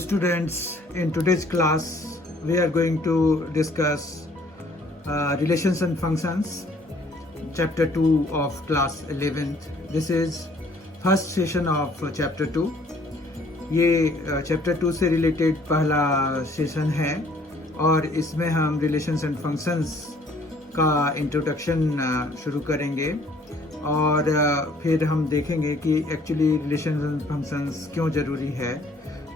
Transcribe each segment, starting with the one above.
students, in today's class we are going to discuss relations and functions, chapter 2 of class 11th. This is first session of chapter 2. ये chapter 2 से related पहला session है और इसमें हम relations and functions का introduction शुरू करेंगे और फिर हम देखेंगे कि एक्चुअली रिलेशंस एंड फंक्शंस क्यों ज़रूरी है.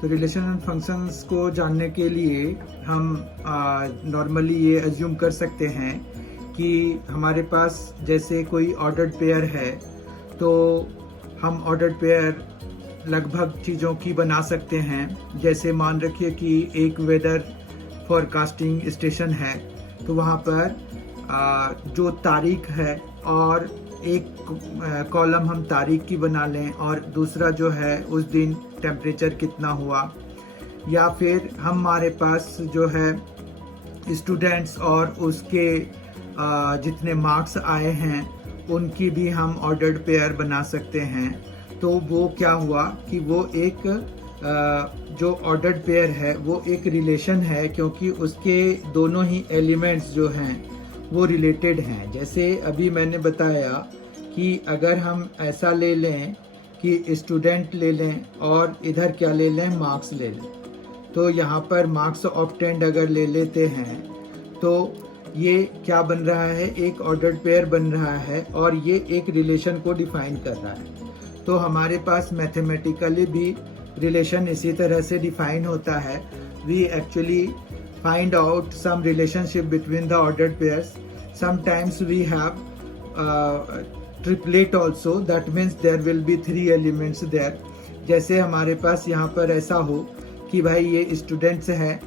तो रिलेशन एंड फंक्शंस को जानने के लिए हम नॉर्मली ये अज्यूम कर सकते हैं कि हमारे पास जैसे कोई ऑर्डर्ड पेयर है तो हम ऑर्डर्ड पेयर लगभग चीज़ों की बना सकते हैं. जैसे मान रखिए कि एक वेदर फॉरकास्टिंग स्टेशन है तो वहाँ पर जो तारीख है और एक कॉलम हम तारीख की बना लें और दूसरा जो है उस दिन टेम्परेचर कितना हुआ, या फिर हमारे पास जो है स्टूडेंट्स और उसके जितने मार्क्स आए हैं उनकी भी हम ऑर्डर्ड पेयर बना सकते हैं. तो वो क्या हुआ कि वो एक जो ऑर्डर्ड पेयर है वो एक रिलेशन है क्योंकि उसके दोनों ही एलिमेंट्स जो हैं वो रिलेटेड हैं. जैसे अभी मैंने बताया कि अगर हम ऐसा ले लें कि स्टूडेंट ले लें और इधर क्या ले लें, मार्क्स ले लें, तो यहाँ पर मार्क्स ऑब्टेन्ड अगर ले लेते हैं तो ये क्या बन रहा है, एक ऑर्डर्ड पेयर बन रहा है और ये एक रिलेशन को डिफाइन कर रहा है. तो हमारे पास मैथमेटिकली भी रिलेशन इसी तरह से डिफाइन होता है. We actually find out some relationship between the ordered pairs. Sometimes we have triplet also, that means there will be 3 elements there. जैसे हमारे पास यहाँ पर ऐसा हो कि भाई ये स्टूडेंट्स है,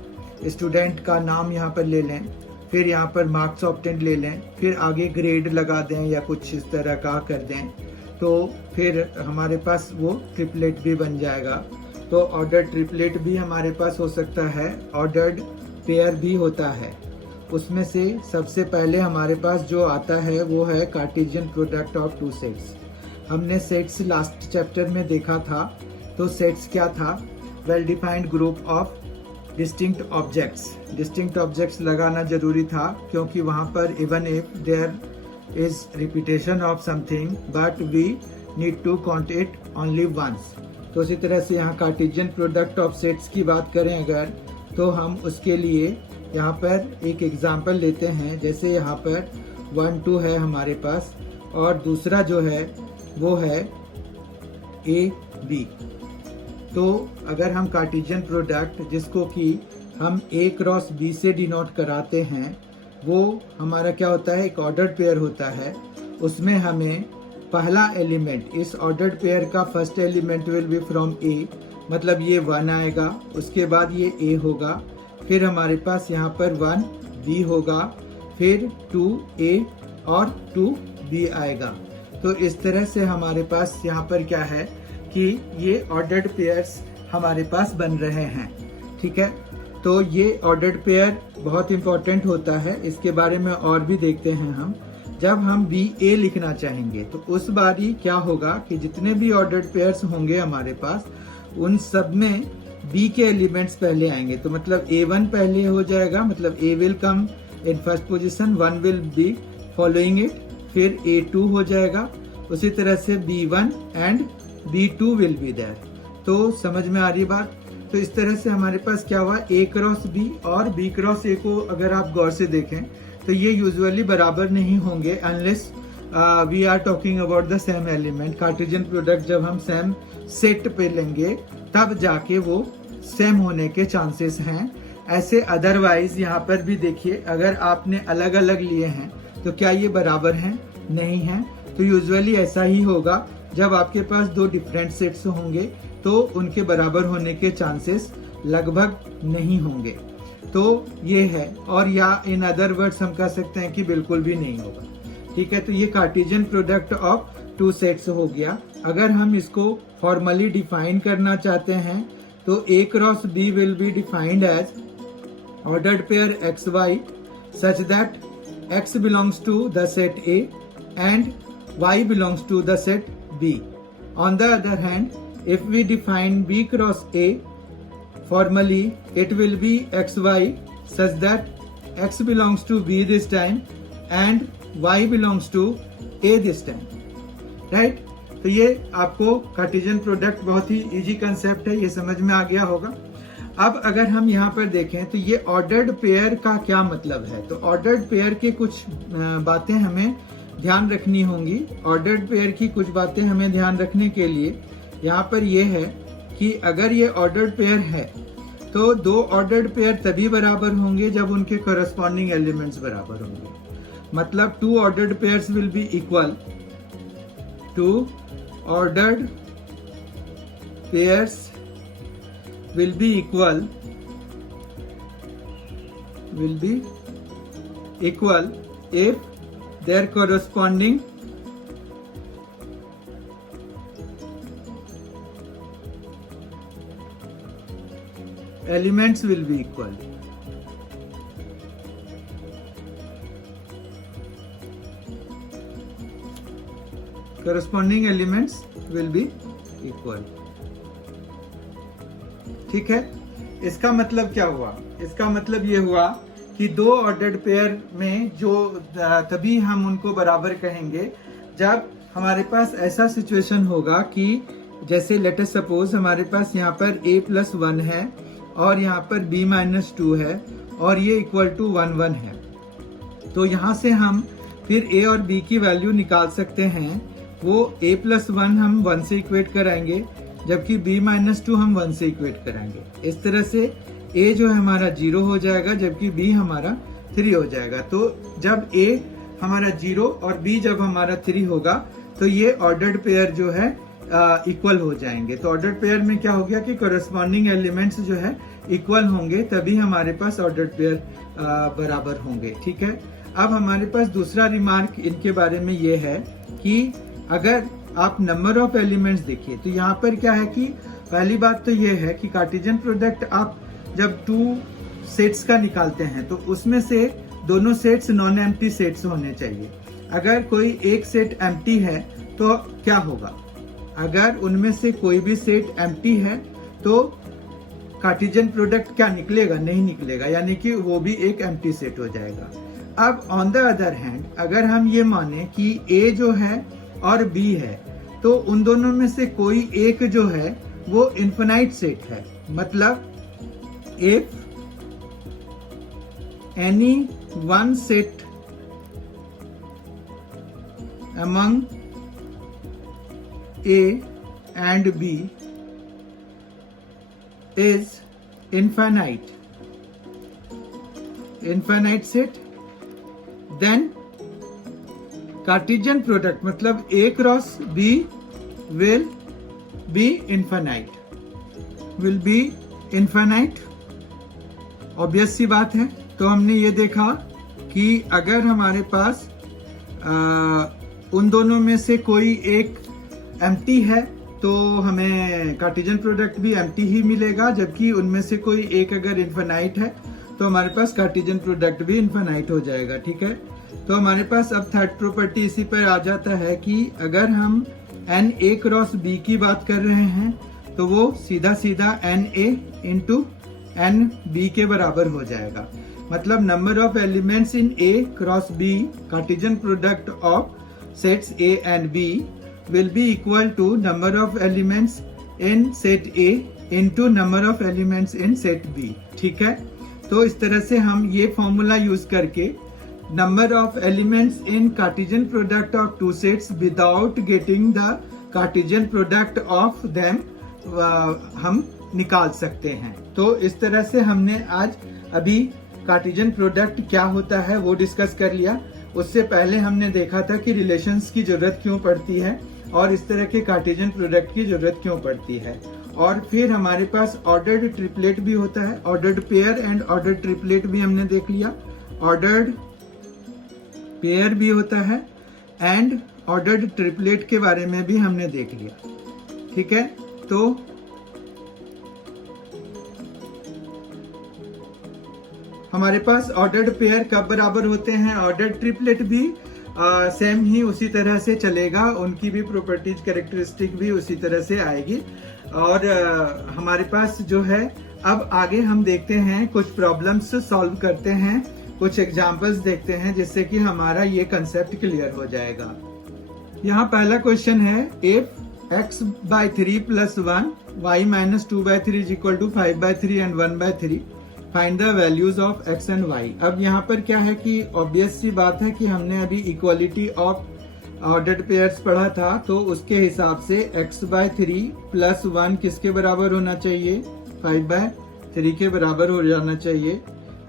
स्टूडेंट का नाम यहाँ पर ले लें, फिर यहाँ पर मार्क्स ऑब्टेन्ड ले लें, फिर आगे ग्रेड लगा दें या कुछ इस तरह का कर दें, तो फिर हमारे पास वो ट्रिपलेट भी बन जाएगा. तो ऑर्डर्ड ट्रिपलेट भी हमारे पास हो सकता है, ऑर्डर्ड पेयर भी होता है. उसमें से सबसे पहले हमारे पास जो आता है वो है Cartesian product of two sets. हमने सेट्स लास्ट चैप्टर में देखा था. तो सेट्स क्या था, well defined group of distinct objects. Distinct objects लगाना जरूरी था क्योंकि वहाँ पर even if there is repetition of something but we need to count it only once. तो इसी तरह से यहाँ कार्टेशियन प्रोडक्ट ऑफ सेट्स की बात करें अगर, तो हम उसके लिए यहाँ पर एक एग्जाम्पल लेते हैं. जैसे यहाँ पर 1 2 है हमारे पास और दूसरा जो है वो है ए बी. तो अगर हम कार्टेशियन प्रोडक्ट जिसको कि हम ए क्रॉस बी से डिनोट कराते हैं वो हमारा क्या होता है, एक ऑर्डर्ड पेयर होता है. उसमें हमें पहला एलिमेंट, इस ऑर्डर्ड पेयर का first element will be from A, मतलब ये 1 आएगा, उसके बाद ये ए होगा, फिर हमारे पास यहाँ पर 1 बी होगा, फिर 2 ए और 2 बी आएगा. तो इस तरह से हमारे पास यहाँ पर क्या है कि ये ऑर्डर्ड पेयर्स हमारे पास बन रहे हैं. ठीक है, तो ये ऑर्डर्ड पेयर बहुत इंपॉर्टेंट होता है. इसके बारे में और भी देखते हैं हम. जब हम बी ए लिखना चाहेंगे तो उस बार ही क्या होगा कि जितने भी ऑर्डर्ड पेयर्स होंगे हमारे पास उन सब में बी के एलिमेंट्स पहले आएंगे. तो मतलब A1 पहले हो जाएगा, मतलब A will come in first position, 1 will be following it, फिर A2 हो जाएगा, उसी तरह से B1 and B2 will be there. तो समझ में आ रही बात. तो इस तरह से हमारे पास क्या हुआ, A क्रॉस B और B क्रॉस A को अगर आप गौर से देखें तो ये यूजुअली बराबर नहीं होंगे unless we are talking about the same element. Cartesian product जब हम सेम सेट पे लेंगे तब जाके वो सेम होने के चांसेस हैं. ऐसे अदरवाइज यहाँ पर भी देखिए, अगर आपने अलग अलग लिए हैं तो क्या ये बराबर हैं, नहीं हैं. तो यूजुअली ऐसा ही होगा, जब आपके पास 2 डिफरेंट सेट्स होंगे तो उनके बराबर होने के चांसेस लगभग नहीं होंगे. तो ये है, और या इन अदर वर्ड्स हम कह सकते हैं कि बिल्कुल भी नहीं होगा. ठीक है, तो ये कार्टेशियन प्रोडक्ट ऑफ 2 सेट्स हो गया. अगर हम इसको फॉर्मली डिफाइन करना चाहते हैं तो A cross B will be defined as ordered pair XY such that X belongs to the set A and Y belongs to the set B. On the other hand, if we define B cross A formally it will be xy such that x belongs to b this time and y belongs to a this time, right? तो ये आपको Cartesian product बहुत ही easy concept है, ये समझ में आ गया होगा। अब अगर हम यहाँ पर देखें तो ये ऑर्डर्ड पेयर का क्या मतलब है, तो ऑर्डर्ड पेयर के कुछ बातें हमें ध्यान रखनी होंगी। ऑर्डर्ड पेयर की कुछ बातें हमें ध्यान रखने के लिए यहाँ पर ये है कि अगर ये ऑर्डर्ड पेयर है तो दो ऑर्डर्ड पेयर तभी बराबर होंगे जब उनके कॉरस्पॉन्डिंग एलिमेंट्स बराबर होंगे। मतलब two ordered pairs will be equal, two ordered pairs will be equal if their corresponding elements will be equal. Corresponding elements will be equal. ठीक है, इसका मतलब क्या हुआ? इसका मतलब ये हुआ कि दो ऑर्डर्ड पेयर में जो तभी हम उनको बराबर कहेंगे जब हमारे पास ऐसा सिचुएशन होगा कि जैसे लेट अस सपोज हमारे पास यहाँ पर a+1 है और यहाँ पर b-2 है और ये इक्वल टू 1 1 है। तो यहाँ से हम फिर a और b की वैल्यू निकाल सकते हैं। वो a+1 हम 1 से इक्वेट कराएंगे जबकि b-2 हम 1 से इक्वेट कराएंगे। इस तरह से a जो है हमारा 0 हो जाएगा जबकि b हमारा 3 हो जाएगा। तो जब a हमारा 0 और b जब हमारा 3 होगा तो ये ऑर्डर्ड पेयर जो है इक्वल हो जाएंगे। तो ऑर्डर्ड पेयर में क्या हो गया कि कॉरस्पॉन्डिंग एलिमेंट्स जो है इक्वल होंगे, तभी हमारे पास ऑर्डर्ड पेयर बराबर होंगे। ठीक है, अब हमारे पास दूसरा रिमार्क इनके बारे में ये है कि अगर आप नंबर ऑफ एलिमेंट्स देखिए तो यहाँ पर क्या है कि पहली बात तो ये है कि कार्टेशियन प्रोडक्ट आप जब टू सेट्स का निकालते हैं तो उसमें से दोनों सेट्स नॉन एम्प्टी सेट्स होने चाहिए। अगर कोई एक सेट एम्प्टी है तो क्या होगा? अगर उनमें से कोई भी सेट एम्प्टी है तो कार्टेशियन प्रोडक्ट क्या निकलेगा? नहीं निकलेगा, यानी कि वो भी एक एम्प्टी सेट हो जाएगा। अब ऑन द अदर हैंड अगर हम ये माने कि ए जो है और बी है तो उन दोनों में से कोई एक जो है वो इन्फिनाइट सेट है। मतलब if any one set among A and B is infinite set, then Cartesian product मतलब A cross B will be infinite, obvious सी बात है। तो हमने ये देखा कि अगर हमारे पास उन दोनों में से कोई एक एम्प्टी है तो हमें कार्टेशियन प्रोडक्ट भी एम्प्टी ही मिलेगा, जबकि उनमें से कोई एक अगर इन्फिनाइट है तो हमारे पास कार्टेशियन प्रोडक्ट भी इन्फिनाइट हो जाएगा। ठीक है, तो हमारे पास अब थर्ड प्रॉपर्टी इसी पर आ जाता है कि अगर हम एन ए क्रॉस बी की बात कर रहे हैं तो वो सीधा सीधा n A into n B के बराबर हो जाएगा। मतलब number of elements in A cross B, Cartesian product of sets A and B will be equal to number of elements in set A into number of elements in set B। ठीक है, तो इस तरह से हम ये formula use करके number of elements in Cartesian product of two sets without getting the Cartesian product of them हम निकाल सकते हैं। तो इस तरह से हमने आज अभी कार्टेशियन प्रोडक्ट क्या होता है वो डिस्कस कर लिया। उससे पहले हमने देखा था कि रिलेशंस की जरूरत क्यों पड़ती है और इस तरह के कार्टेशियन प्रोडक्ट की जरूरत क्यों पड़ती है। और फिर हमारे पास ऑर्डर्ड ट्रिपलेट भी होता है, ordered pair and ordered triplet भी हमने देख लिया। ऑर्डर्ड पेयर भी होता है एंड ऑर्डर्ड ट्रिपलेट के बारे में भी हमने देख लिया। ठीक है, तो हमारे पास ऑर्डर्ड पेयर कब बराबर होते हैं, ऑर्डर्ड ट्रिपलेट भी सेम ही उसी तरह से चलेगा, उनकी भी प्रॉपर्टीज कैरेक्टरिस्टिक भी उसी तरह से आएगी। और हमारे पास जो है अब आगे हम देखते हैं, कुछ प्रॉब्लम्स सॉल्व करते हैं, कुछ एग्जांपल्स देखते हैं, जिससे कि हमारा ये कंसेप्ट क्लियर हो जाएगा। यहाँ पहला क्वेश्चन है, if x/3 + 1 y - 2/3 = 5/3 and 1/3 find the values of x and y। अब यहाँ पर क्या है कि ऑब्वियस सी बात है कि हमने अभी इक्वालिटी ऑफ ऑर्डर्ड पेयर्स पढ़ा था, तो उसके हिसाब से x/3 + 1 किसके बराबर होना चाहिए, 5/3 के बराबर हो जाना चाहिए।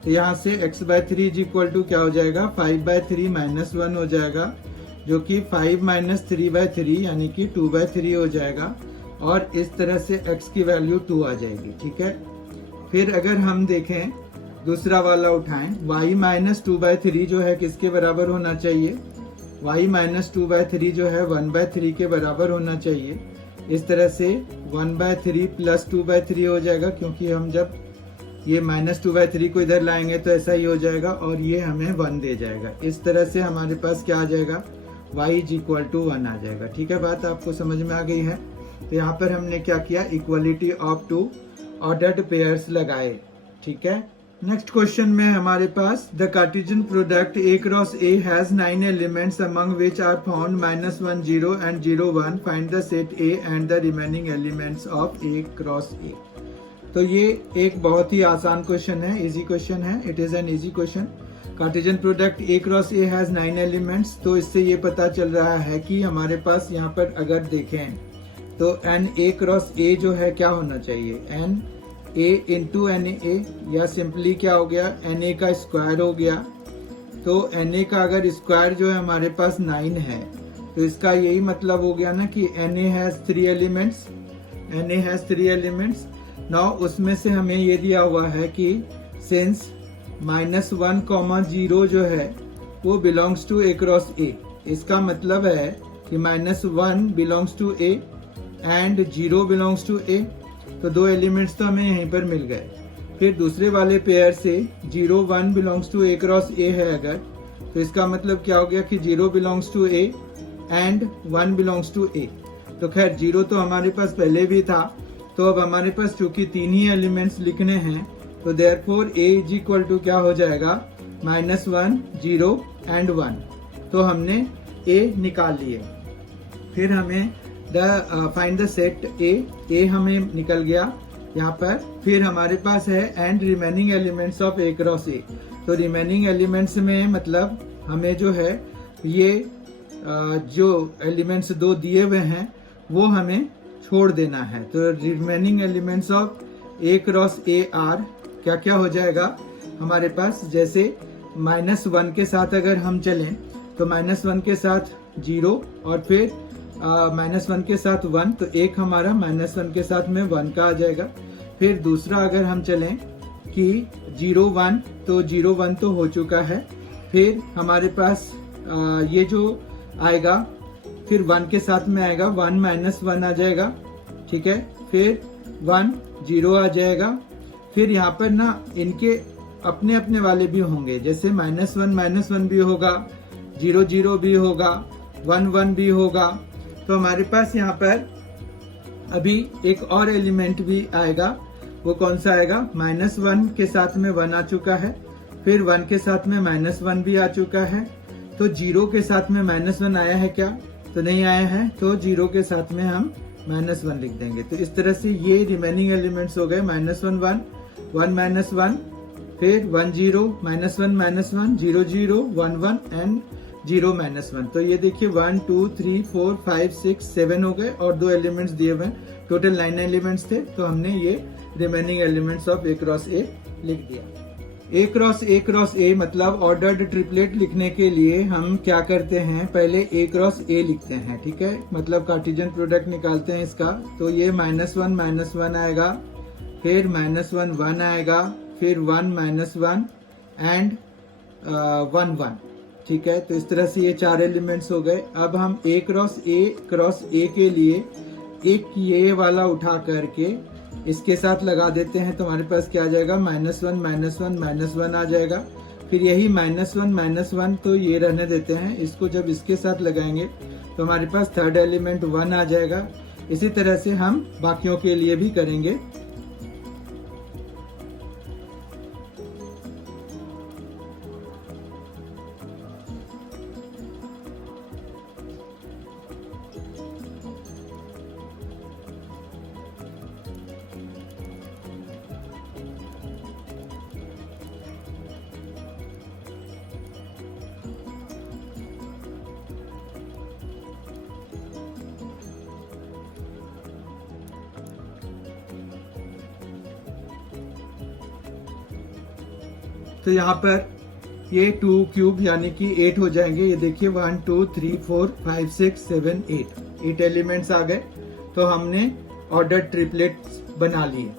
तो यहाँ से x/3 = क्या हो जाएगा, 5/3 - 1 हो जाएगा, जो कि 5 - 3/3 यानी कि 2/3 हो जाएगा, और इस तरह से x की वैल्यू 2 आ जाएगी। ठीक है, फिर अगर हम देखें दूसरा वाला उठाएं, y - 2/3 जो है किसके बराबर होना चाहिए, y - 2/3 जो है 1/3 के बराबर होना चाहिए। इस तरह से 1/3 + 2/3 हो जाएगा, क्योंकि हम जब ये -2/3 को इधर लाएंगे तो ऐसा ही हो जाएगा, और ये हमें 1 दे जाएगा। इस तरह से हमारे पास क्या आ जाएगा, y = 1 आ जाएगा। ठीक है, बात आपको समझ में आ गई है। तो यहाँ पर हमने क्या किया, इक्वालिटी ऑफ 2 ऑर्डर्ड पेयर्स लगाए। ठीक है, नेक्स्ट क्वेश्चन में हमारे पास, the Cartesian product A × A has 9 elements among which are found -1 0 and 0 1 find the set A and the remaining elements of A × A। तो ये एक बहुत ही आसान क्वेश्चन है, इजी क्वेश्चन है, it is an easy question. Cartesian product A × A has 9 elements, तो इससे ये पता चल रहा है कि हमारे पास यहाँ पर अगर देखें तो NA × A जो है क्या होना चाहिए, NA × NA, या सिंपली क्या हो गया, NA का स्क्वायर हो गया। तो NA का अगर स्क्वायर जो है हमारे पास 9 है, तो इसका यही मतलब हो गया ना कि NA has 3 elements, NA has 3 elements. Now उसमें से हमें ये दिया हुआ है कि सिंस -1, 0 जो है वो बिलोंग्स टू A × A, इसका मतलब है कि -1 belongs to A and 0 belongs to A, तो 2 एलिमेंट्स तो हमें यहीं पर मिल गए। फिर दूसरे वाले पेयर से 0 1 बिलोंग्स टू A × A है अगर, तो इसका मतलब क्या हो गया कि 0 belongs to A and 1 belongs to A। तो खैर 0 तो हमारे पास पहले भी था, तो अब हमारे पास चूंकि 3 ही एलिमेंट्स लिखने हैं, तो देयरफॉर A = क्या हो जाएगा, -1 0 एंड 1। तो हमने A निकाल लिए। फिर हमें फाइंड द सेट A हमें निकल गया यहाँ पर। फिर हमारे पास है and remaining elements of A × A। तो रिमेनिंग एलिमेंट्स में मतलब हमें जो है ये जो एलिमेंट्स 2 दिए हुए हैं वो हमें छोड़ देना है। तो remaining elements of A × A are क्या क्या हो जाएगा हमारे पास, जैसे -1 के साथ अगर हम चलें तो -1 के साथ 0 और फिर -1 के साथ 1, तो एक हमारा -1 के साथ में 1 का आ जाएगा। फिर दूसरा अगर हम चलें कि 0 1, तो 0 1 तो हो चुका है। फिर हमारे पास ये जो आएगा फिर 1 के साथ में आएगा 1 -1 आ जाएगा। ठीक है, फिर 1 0 आ जाएगा। फिर यहाँ पर ना इनके अपने अपने वाले भी होंगे, जैसे -1 भी होगा, 0 0 भी होगा, 1 1 भी होगा। तो हमारे पास यहाँ पर अभी एक और एलिमेंट भी आएगा, वो कौन सा आएगा, -1 के साथ में 1 आ चुका है, फिर 1 के साथ में -1 भी आ चुका है। तो 0 के साथ में -1 आया है क्या, तो नहीं आया है, तो 0 के साथ में हम -1 लिख देंगे। तो इस तरह से ये रिमेनिंग एलिमेंट्स हो गए -1 1 1 -1, फिर 1 0 -1 -1 0 0 1 1 एंड 0 -1। तो ये देखिए 1 2 3 4 5 6 7 हो गए और 2 एलिमेंट्स दिए हुए, टोटल 9 एलिमेंट्स थे। तो हमने ये remaining elements of A × A लिख दिया। A × A मतलब ऑर्डर्ड ट्रिपलेट लिखने के लिए हम क्या करते हैं, पहले A × A लिखते हैं। ठीक है, मतलब कार्टेशियन प्रोडक्ट निकालते हैं इसका। तो ये -1 -1 आएगा, फिर -1 1 आएगा, फिर 1 -1 एंड 1 1। ठीक है, तो इस तरह से ये 4 एलिमेंट्स हो गए। अब हम A × A के लिए एक ये वाला उठा करके इसके साथ लगा देते हैं, तो हमारे पास क्या आ जाएगा, -1 -1 -1 आ जाएगा। फिर यही -1 -1 तो ये रहने देते हैं, इसको जब इसके साथ लगाएंगे तो हमारे पास थर्ड एलिमेंट 1 आ जाएगा। इसी तरह से हम बाकियों के लिए भी करेंगे। तो यहाँ पर ये 2 क्यूब यानी कि 8 हो जाएंगे। ये देखिए 1 2 3 4 5 6 7 8 एलिमेंट्स आ गए। तो हमने ऑर्डर ट्रिपलेट्स बना लिए।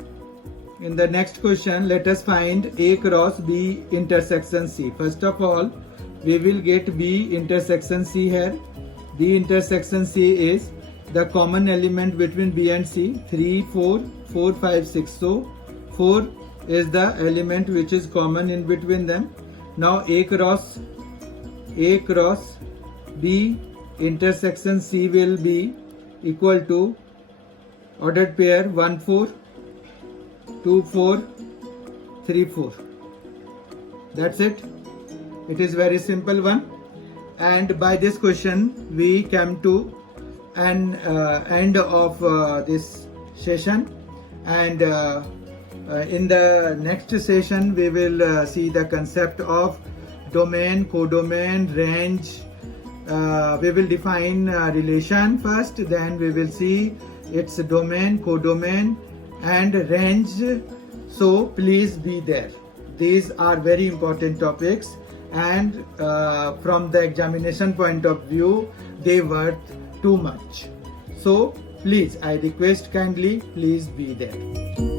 In the next question, let us find A cross B intersection C. First of all, we will get B intersection C here. B intersection C is the common element between B and C. 3, 4, 4, 5, 6. So 4 is the element which is common in between them. Now A cross B intersection C will be equal to ordered pair 1 4 2 4 3 4. That's it. It is very simple one. And by this question we came to an end of this session. And in the next session we will see the concept of domain, codomain, range. We will define relation first, then we will see its domain, codomain and range. So please be there. These are very important topics, and from the examination point of view they worth too much. So please, I request kindly, please be there.